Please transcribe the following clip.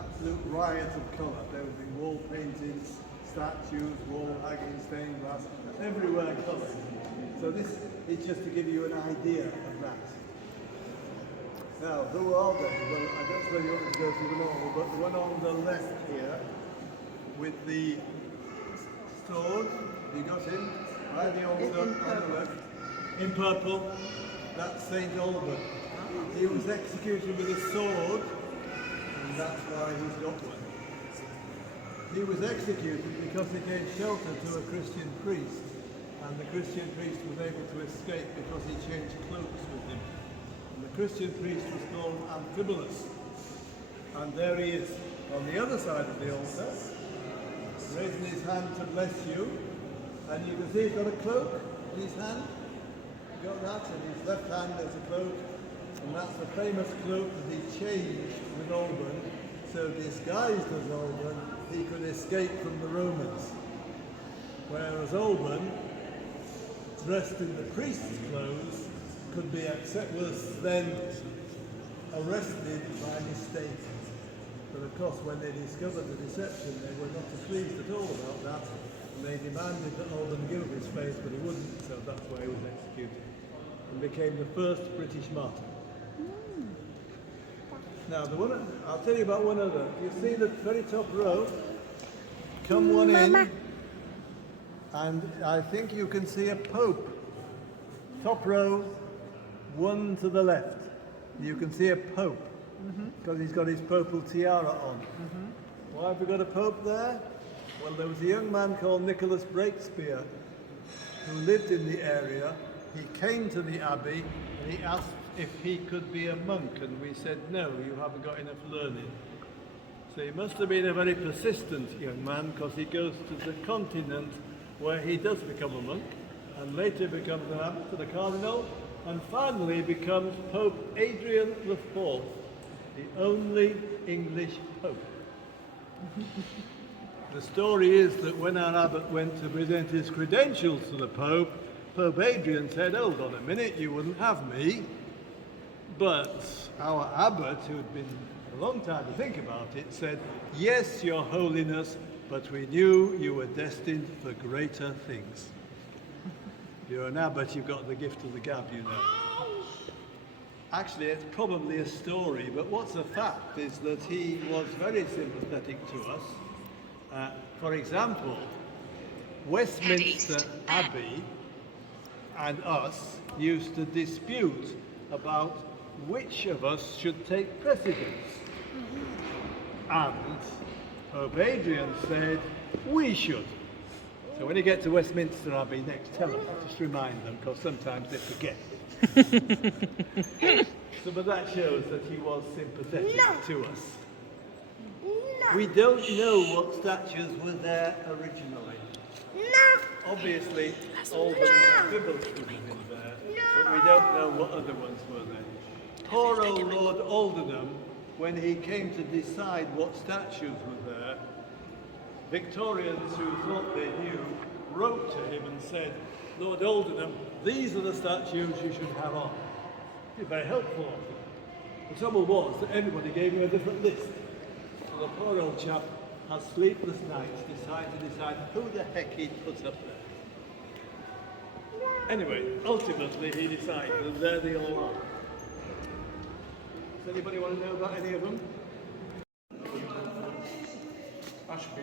absolute riot of colour. There would be wall paintings, statues, wall hanging, stained glass, everywhere colour. So this is just to give you an idea of that. Now, who are they? Well, I don't suppose you want to go through them all, but the one on the left here with the sword, you got him? Right, the altar on the left. In purple, that's St. Alban. He was executed with a sword, and that's why he's got one. He was executed because he gave shelter to a Christian priest, and the Christian priest was able to escape because he changed cloaks with him. And the Christian priest was called Amphibulus. And there he is on the other side of the altar, raising his hand to bless you. And you can see he's got a cloak in his hand. Got that, in his left hand there's a cloak, and that's the famous cloak that he changed with Alban, so disguised as Alban, he could escape from the Romans. Whereas Alban, dressed in the priest's clothes, was then arrested by mistake. But of course, when they discovered the deception, they were not pleased at all about that. And they demanded that Alban give his face, but he wouldn't, so that's why he was executed. And became the first British martyr. Now, I'll tell you about one other. You see the very top row? Come one in, and I think you can see a pope. Top row, one to the left. You can see a pope, because he's got his papal tiara on. Why have we got a pope there? Well, there was a young man called Nicholas Breakspear who lived in the area. He came to the abbey and he asked if he could be a monk, and we said, no, you haven't got enough learning. So he must have been a very persistent young man, because he goes to the continent where he does become a monk, and later becomes an abbot to the cardinal, and finally becomes Pope Adrian IV, the only English pope. The story is that when our abbot went to present his credentials to the Pope, Pope Adrian said, hold on a minute, you wouldn't have me. But our abbot, who had been a long time to think about it, said, yes, your holiness, but we knew you were destined for greater things. If you're an abbot, you've got the gift of the gab, you know. Actually, it's probably a story, but what's a fact is that he was very sympathetic to us. For example, Westminster Abbey and us used to dispute about which of us should take precedence. And Pope Adrian said, we should. So when you get to Westminster Abbey next, tell them, just remind them, because sometimes they forget. So, but that shows that he was sympathetic to us. We don't know what statues were there originally. Obviously, Alban and Amphibulus would have been there, but we don't know what other ones were there. Poor old Lord Aldenham, when he came to decide what statues were there, Victorians who thought they knew wrote to him and said, Lord Aldenham, these are the statues you should have on. It's very helpful of them. The trouble was that everybody gave him a different list. So the poor old chap has sleepless nights to decide who the heck he'd put up there. Anyway, ultimately he decided, and there they all are. Does anybody want to know about any of them? That should be